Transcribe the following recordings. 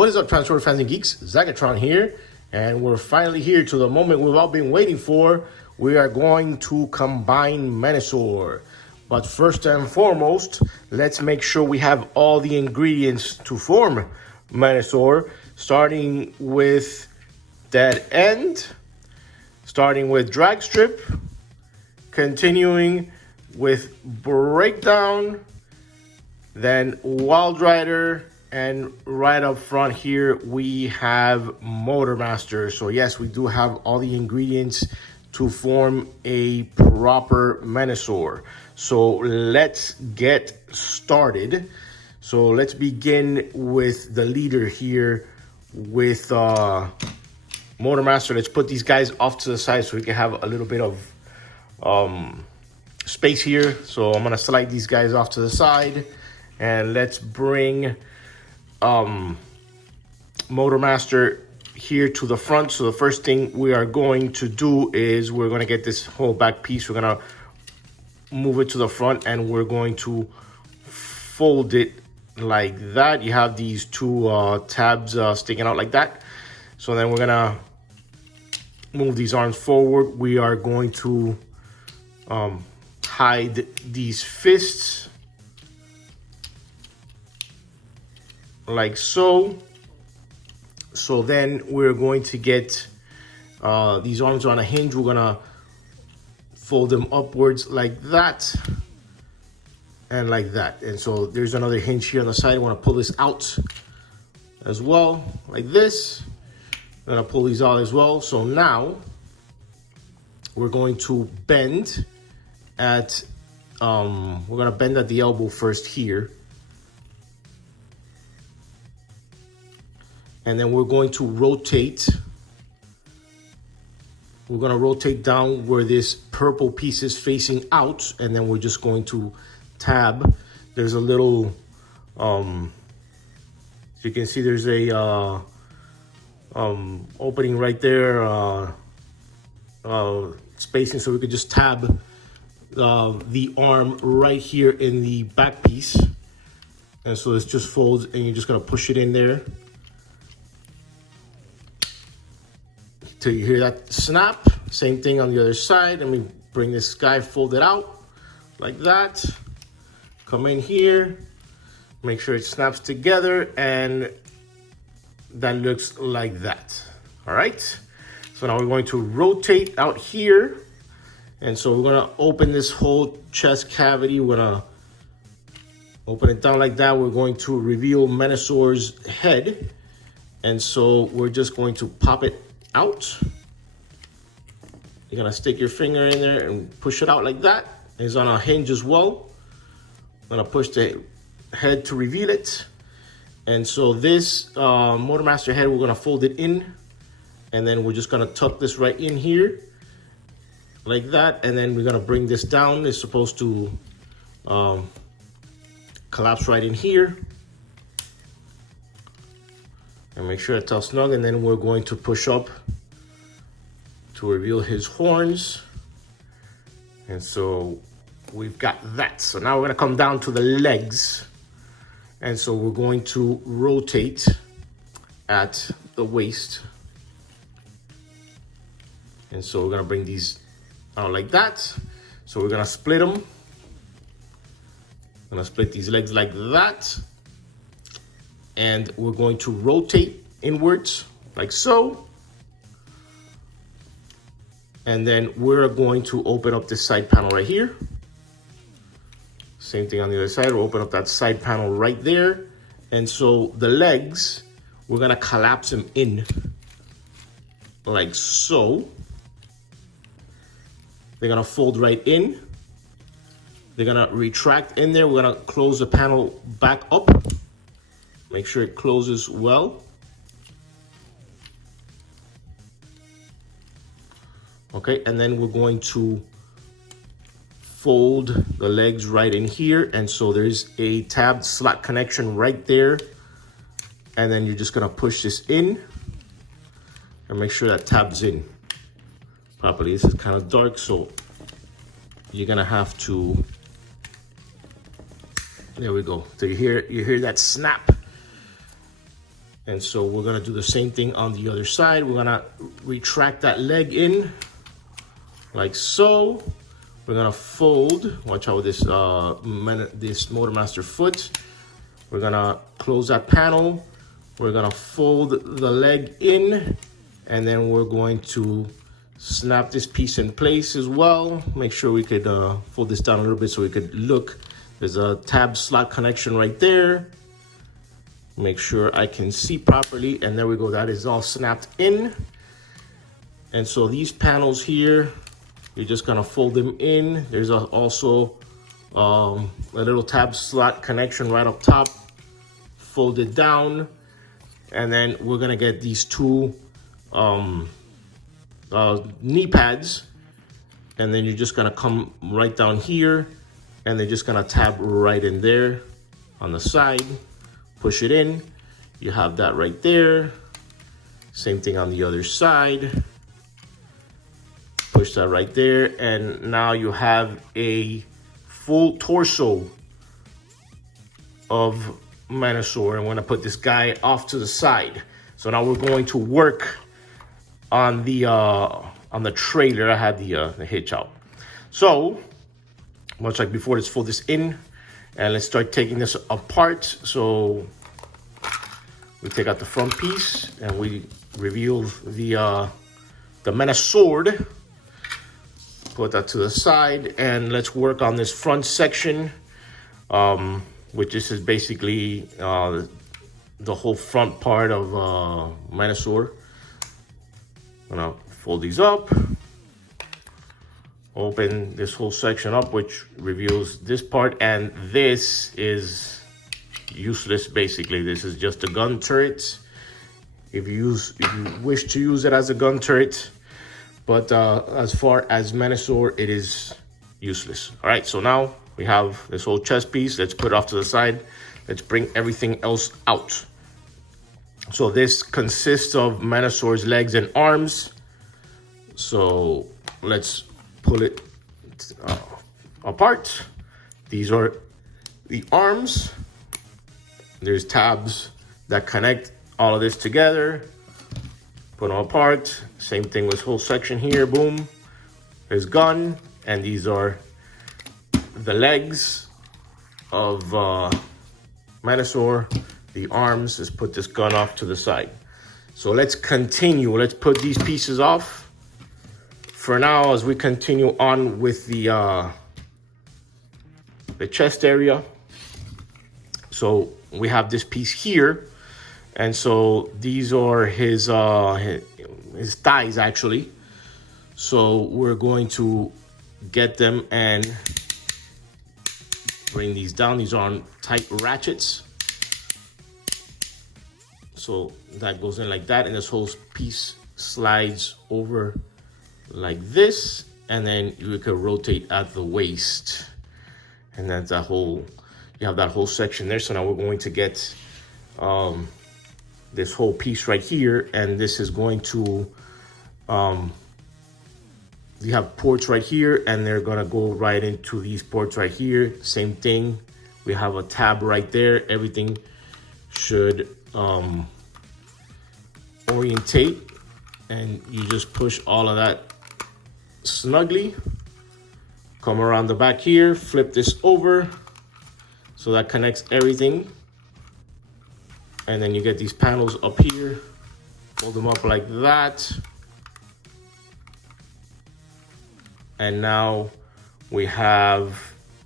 What is up, Transformer fans and geeks? Zagatron here, and we're finally here to the moment we've all been waiting for. We are going to combine Menasor. But first and foremost, let's make sure we have all the ingredients to form Menasor, starting with Dead End, starting with Drag Strip, continuing with Breakdown, then Wild Rider, and right up front here, we have Motor Master. So yes, we do have all the ingredients to form a proper Menasor. So let's get started. So let's begin with the leader here with Motor Master. Let's put these guys off to the side so we can have a little bit of space here. So I'm gonna slide these guys off to the side, and let's bring Motor Master here to the front. So the first thing we are going to do is we're going to get this whole back piece. We're going to move it to the front, and we're going to fold it like that. You have these two tabs sticking out like that. So then we're going to move these arms forward. We are going to hide these fists like so. So then we're going to get these arms on a hinge. We're gonna fold them upwards like that and like that. And so there's another hinge here on the side. I want to pull this out as well, like this. I'm gonna pull these out as well. So now we're going to bend at we're gonna bend at the elbow first here. And then we're going to rotate. We're going to rotate down where this purple piece is facing out. And then we're just going to tab. There's a little, so you can see there's a opening right there, spacing. So we could just tab the arm right here in the back piece. And so this just folds, and you're just going to push it in there till you hear that snap. Same thing on the other side. Let me bring this guy folded out like that. Come in here, make sure it snaps together, and that looks like that. All right. So now we're going to rotate out here. And so we're gonna open this whole chest cavity. We're gonna open it down like that. We're going to reveal Menasor's head. And so we're just going to pop it out. You're gonna stick your finger in there and push it out like that. It's on a hinge as well. I'm gonna push the head to reveal it. And so this Motor Master head, we're gonna fold it in, and then we're just gonna tuck this right in here like that. And then we're gonna bring this down. It's supposed to collapse right in here. And make sure it's all snug, and then we're going to push up to reveal his horns. And so we've got that. So now we're gonna come down to the legs. And so we're going to rotate at the waist. And so we're gonna bring these out like that. So we're gonna split them. I'm gonna split these legs like that. And we're going to rotate inwards like so. And then we're going to open up this side panel right here. Same thing on the other side. We'll open up that side panel right there. And so the legs, we're gonna collapse them in like so. They're gonna fold right in. They're gonna retract in there. We're gonna close the panel back up. Make sure it closes well. Okay, and then we're going to fold the legs right in here. And so there's a tabbed slot connection right there. And then you're just gonna push this in and make sure that tabs in properly. This is kind of dark, so you're gonna have to, there we go. So you hear that snap. And so we're gonna do the same thing on the other side. We're gonna retract that leg in like so. We're gonna fold, watch out with this, this Motormaster foot. We're gonna close that panel. We're gonna fold the leg in, and then we're going to snap this piece in place as well. Make sure we could fold this down a little bit so we could look. There's a tab slot connection right there. Make sure I can see properly, and there we go. That is all snapped in. And so these panels here, you're just gonna fold them in. There's also a little tab slot connection right up top. Fold it down, and then we're gonna get these two knee pads, and then you're just gonna come right down here, and they're just gonna tab right in there on the side. Push it in, you have that right there. Same thing on the other side. Push that right there, and now you have a full torso of Menasor. I'm gonna put this guy off to the side. So now we're going to work on the trailer. I had the hitch out. So much like before, let's fold this in and let's start taking this apart. So we take out the front piece and we reveal the Menasor. Put that to the side, and let's work on this front section, which this is basically the whole front part of Menasor. I'm gonna fold these up, open this whole section up, which reveals this part, and this is useless. Basically, this is just a gun turret. If you wish to use it as a gun turret, but as far as Menasor, it is useless. All right, so now we have this whole chest piece. Let's put it off to the side. Let's bring everything else out. So this consists of Menasor's legs and arms. So let's pull it apart. These are the arms. There's tabs that connect all of this together. Put them apart. Same thing with this whole section here. Boom. There's gun, and these are the legs of Menasor. The arms. Let's put this gun off to the side. So let's continue. Let's put these pieces off for now as we continue on with the chest area. So we have this piece here. And so these are his thighs, actually. So we're going to get them and bring these down. These are on tight ratchets. So that goes in like that, and this whole piece slides over like this, and then you could rotate at the waist. And that's that whole, you have that whole section there. So now we're going to get this whole piece right here, and this is going to you have ports right here, and they're gonna go right into these ports right here. Same thing, we have a tab right there. Everything should orientate, and you just push all of that snugly. Come around the back here, flip this over so that connects everything. And then you get these panels up here, fold them up like that. And now we have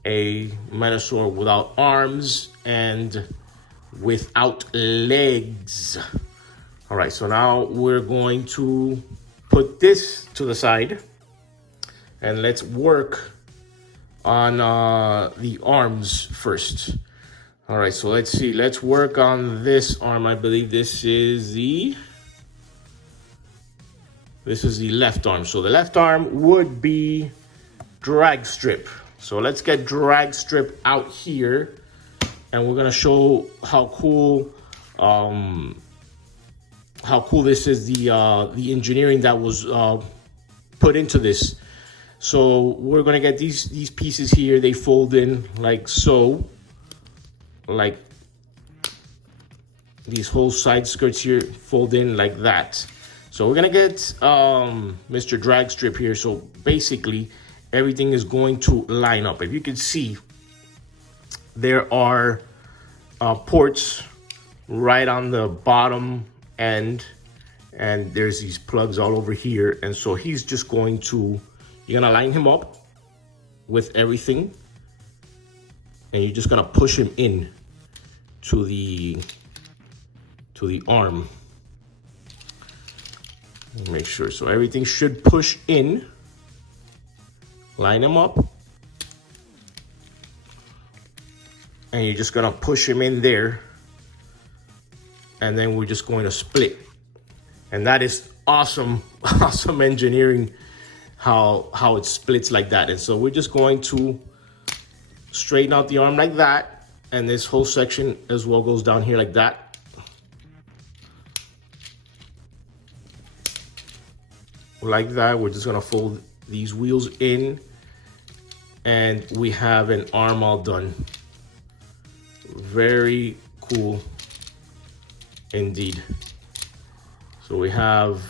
a Menasor without arms and without legs. All right, so now we're going to put this to the side, and let's work on the arms first. All right, so let's see. Let's work on this arm. I believe this is the left arm. So the left arm would be drag strip. So let's get drag strip out here, and we're gonna show how cool this is. The engineering that was put into this. So we're gonna get these pieces here. They fold in like so. Like these whole side skirts here fold in like that. So we're gonna get Mr. Drag Strip here. So basically everything is going to line up. If you can see, there are ports right on the bottom end, and there's these plugs all over here. And so he's just going to, you're gonna line him up with everything, and you're just gonna push him in to the arm. Make sure, so everything should push in. Line him up, and you're just gonna push him in there, and then we're just going to split. And that is awesome, awesome engineering, how it splits like that. And so we're just going to straighten out the arm like that, and this whole section as well goes down here like that. Like that, we're just gonna fold these wheels in, and we have an arm all done. Very cool indeed. So we have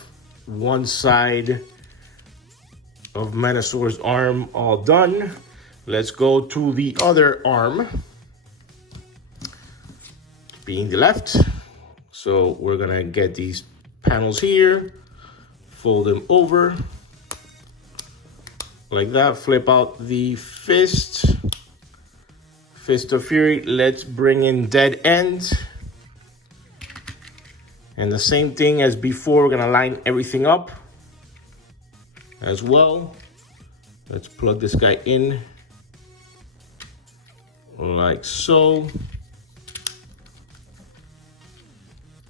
one side of Menasor's arm all done. Let's go to the other arm, being the left. So we're gonna get these panels here, fold them over like that, flip out the fist of fury. Let's bring in dead end, and the same thing as before, we're gonna line everything up as well. Let's plug this guy in like so.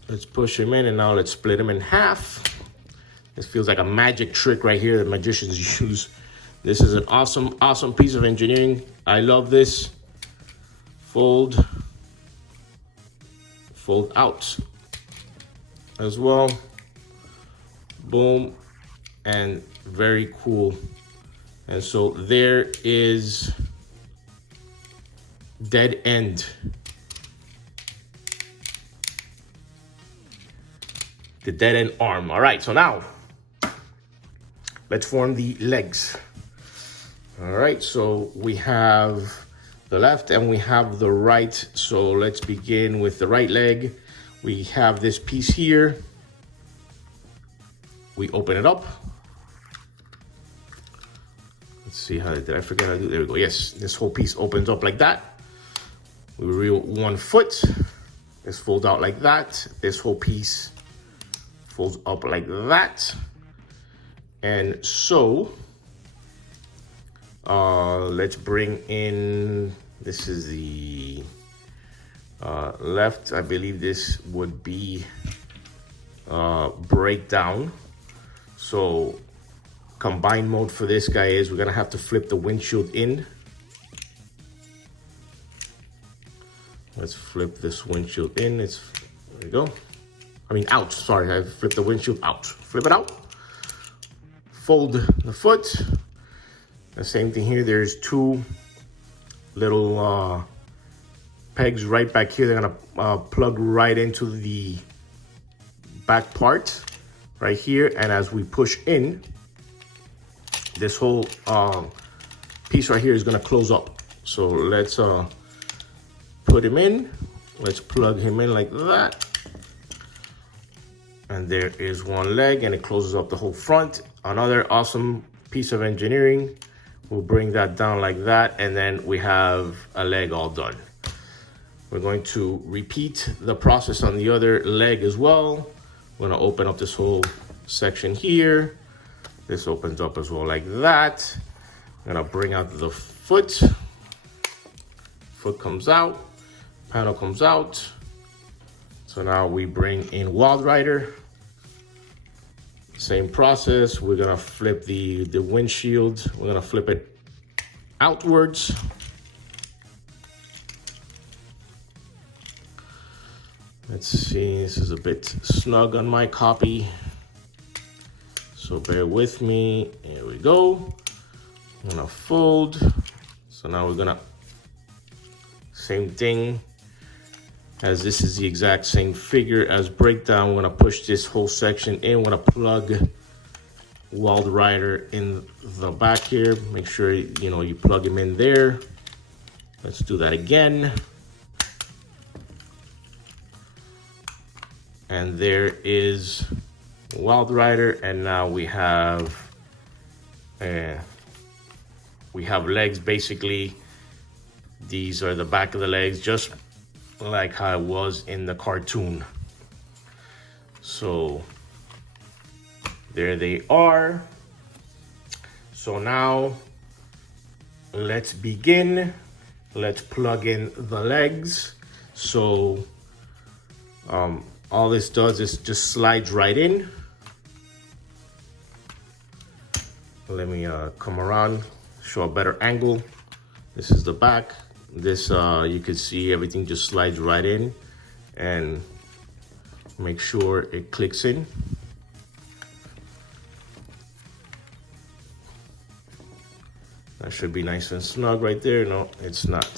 Let's push him in, and now let's split him in half. This feels like a magic trick right here that magicians use. This is an awesome, awesome piece of engineering. I love this. Fold out as well. Boom, and very cool. And so there is dead end. The dead end arm. All right, so now let's form the legs. All right, so we have the left and we have the right. So let's begin with the right leg. We have this piece here. We open it up. Let's see, how did I forget how to do? There we go. Yes, this whole piece opens up like that. We reel one foot. Let's fold out like that. This whole piece folds up like that. And so let's bring in, this is the left. I believe this would be breakdown. So combined mode for this guy is we're gonna have to flip the windshield in. Let's flip this windshield in. There we go. I mean out, sorry, I flipped the windshield out. Flip it out. Fold the foot. The same thing here. There's two little pegs right back here. They're gonna plug right into the back part right here. And as we push in, this whole piece right here is gonna close up. So let's put him in. Let's plug him in like that. And there is one leg, and it closes up the whole front. Another awesome piece of engineering. We'll bring that down like that, and then we have a leg all done. We're going to repeat the process on the other leg as well. We're gonna open up this whole section here. This opens up as well like that. I'm gonna bring out the foot. Foot comes out, panel comes out. So now we bring in Wild Rider. Same process. We're gonna flip the windshield. We're gonna flip it outwards. Let's see, this is a bit snug on my copy, so bear with me. Here we go. I'm gonna fold. So now we're gonna, same thing as this is the exact same figure as breakdown. We're gonna push this whole section in. We're gonna plug weld rider in the back here. Make sure you plug him in there. Let's do that again. And there is weld rider, and now we have legs. Basically, these are the back of the legs, just like how it was in the cartoon. So there they are. So now let's begin. Let's plug in the legs. So all this does is just slides right in. Let me come around, show a better angle. This is the back. This, you can see everything just slides right in, and make sure it clicks in. That should be nice and snug right there. No, it's not.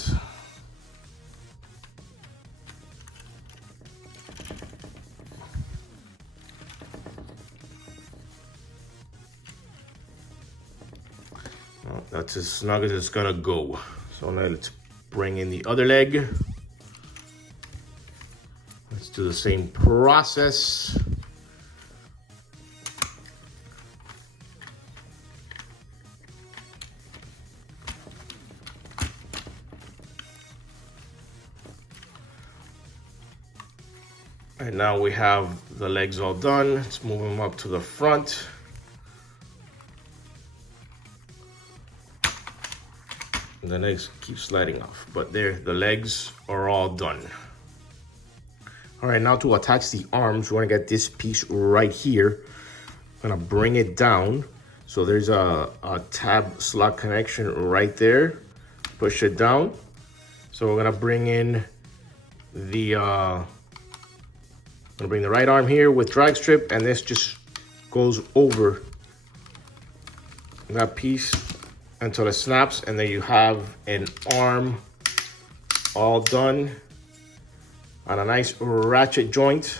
No, that's as snug as it's gonna go. So now let's bring in the other leg. Let's do the same process. And now we have the legs all done. Let's move them up to the front. And the legs keep sliding off, but there, the legs are all done. All right, now to attach the arms, we want to get this piece right here. I'm gonna bring it down. So there's a tab slot connection right there. Push it down. So we're gonna bring in the right arm here with drag strip, and this just goes over that piece until it snaps, and then you have an arm all done on a nice ratchet joint.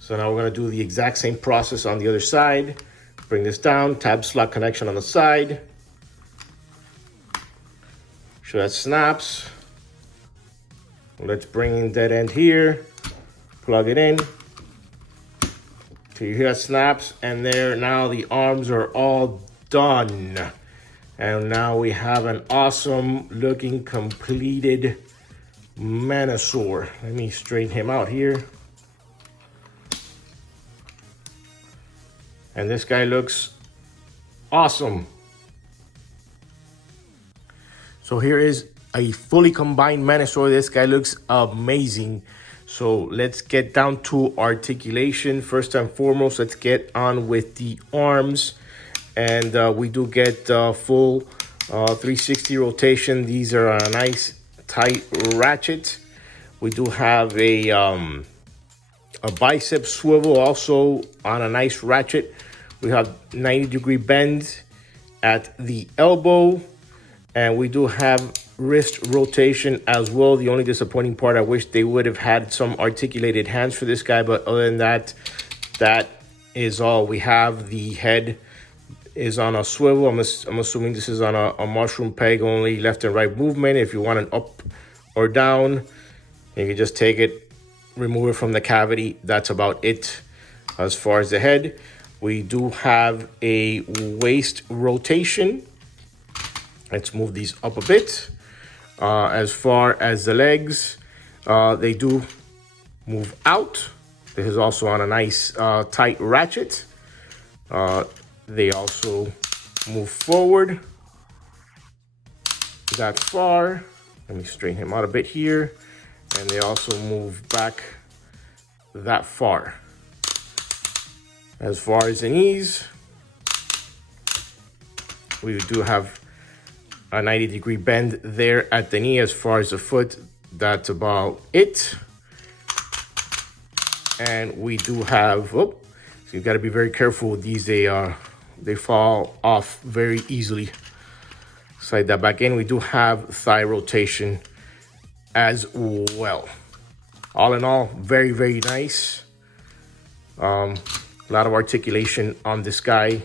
So now we're gonna do the exact same process on the other side. Bring this down, tab slot connection on the side. Sure that snaps. Let's bring in dead end here. Plug it in till you hear it snaps, and there, now the arms are all done. And now we have an awesome looking completed Menasor. Let me straighten him out here. And this guy looks awesome. So here is a fully combined Menasor. This guy looks amazing. So let's get down to articulation. First and foremost, let's get on with the arms. And we do get full 360 rotation. These are a nice tight ratchet. We do have a bicep swivel also on a nice ratchet. We have 90-degree bend at the elbow. And we do have wrist rotation as well. The only disappointing part, I wish they would have had some articulated hands for this guy, but other than that, that is all we have. The head is on a swivel. I'm assuming this is on a mushroom peg, only left and right movement. If you want an up or down, you can just take it, remove it from the cavity. That's about it. As far as the head, we do have a waist rotation. Let's move these up a bit. As far as the legs, they do move out. This is also on a nice tight ratchet. They also move forward that far. Let me straighten him out a bit here. And they also move back that far. As far as the knees, we do have a 90-degree bend there at the knee. As far as the foot, that's about it. And we do have, so you've got to be very careful with these. They fall off very easily. Slide that back in. We do have thigh rotation as well. all in all, very, very nice. A lot of articulation on this guy.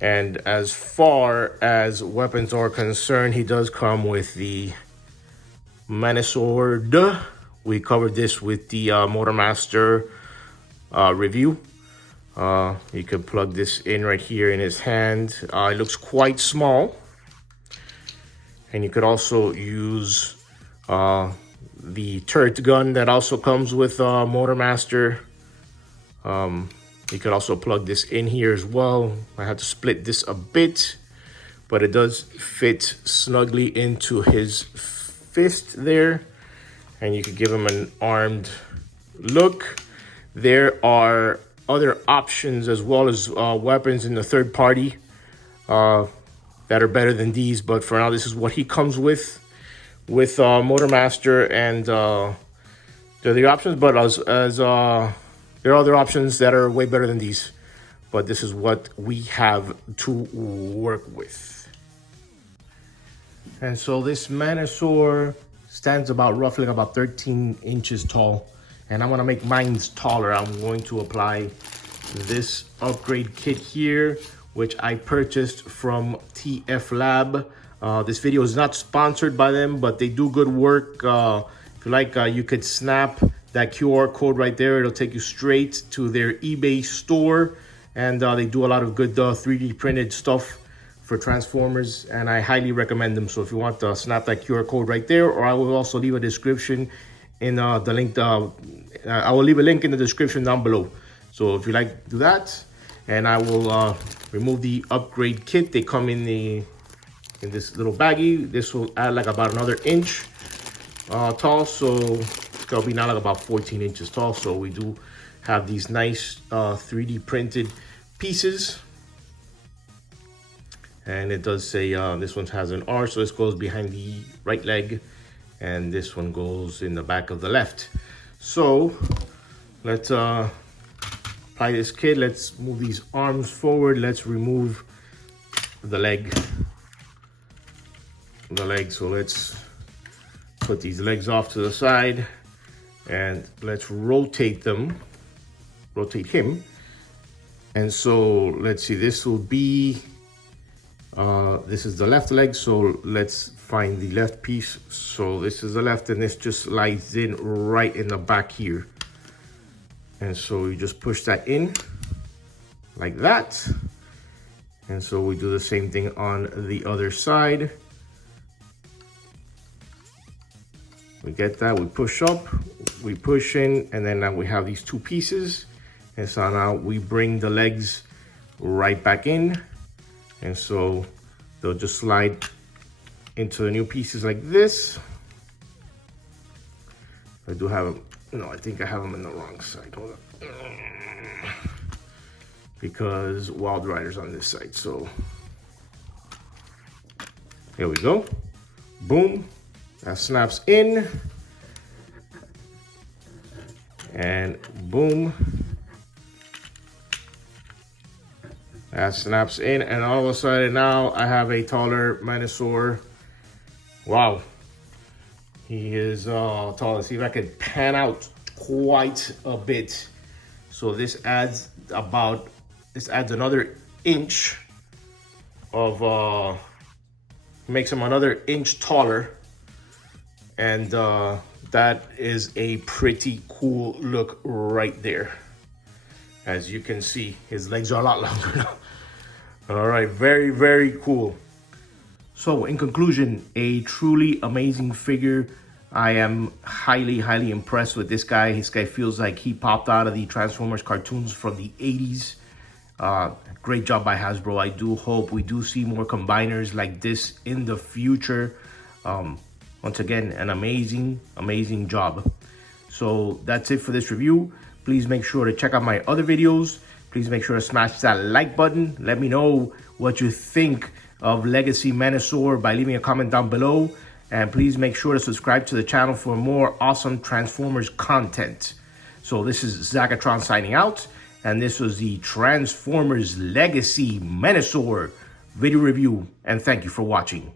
And as far as weapons are concerned, he does come with the Menasor. We covered this with the Motormaster review. You could plug this in right here in his hand. It looks quite small. And you could also use the turret gun that also comes with Motormaster. You could also plug this in here as well. I had to split this a bit, but it does fit snugly into his fist there. And you could give him an armed look. There are other options as well as weapons in the third party that are better than these, but for now this is what he comes with Motormaster, and they're the options. But there are other options that are way better than these, but this is what we have to work with. And so this Menasor stands roughly about 13 inches tall, and I'm gonna make mine taller. I'm going to apply this upgrade kit here, which I purchased from TF Lab. This video is not sponsored by them, but they do good work. If you like, you could snap that QR code right there. It'll take you straight to their eBay store. And they do a lot of good 3D printed stuff for Transformers, and I highly recommend them. So if you want to snap that QR code right there, or I will also leave a description in the link. I will leave a link in the description down below. So if you like, do that. And I will remove the upgrade kit. They come in this little baggie. This will add like about another inch tall, so it'll be now like about 14 inches tall. So we do have these nice 3D printed pieces. And it does say this one has an R, so this goes behind the right leg, and this one goes in the back of the left. So let's apply this kit. Let's move these arms forward. Let's remove the leg. So let's put these legs off to the side, and let's rotate him. And so let's see, this will be this is the left leg, so let's find the left piece. So this is the left, and this just slides in right in the back here. And so you just push that in like that. And so we do the same thing on the other side. We get that, we push up, we push in, and then now we have these two pieces. And so now we bring the legs right back in. And so they'll just slide into the new pieces like this. I do have them, no, I think I have them in the wrong side. Hold on. Because Wild Rider's on this side, so. Here we go, boom. That snaps in, and boom. That snaps in, and all of a sudden now I have a taller Menasor. Wow, he is tall. Let's see if I can pan out quite a bit. So this adds another inch of makes him another inch taller, and that is a pretty cool look right there. As you can see, his legs are a lot longer now. All right, very, very cool. So in conclusion, a truly amazing figure. I am highly, highly impressed with this guy. This guy feels like he popped out of the Transformers cartoons from the 80s. Great job by Hasbro. I do hope we do see more combiners like this in the future. Once again, an amazing, amazing job. So that's it for this review. Please make sure to check out my other videos. Please make sure to smash that like button. Let me know what you think of Legacy Menasor by leaving a comment down below. And please make sure to subscribe to the channel for more awesome Transformers content. So this is Zachatron signing out. And this was the Transformers Legacy Menasor video review. And thank you for watching.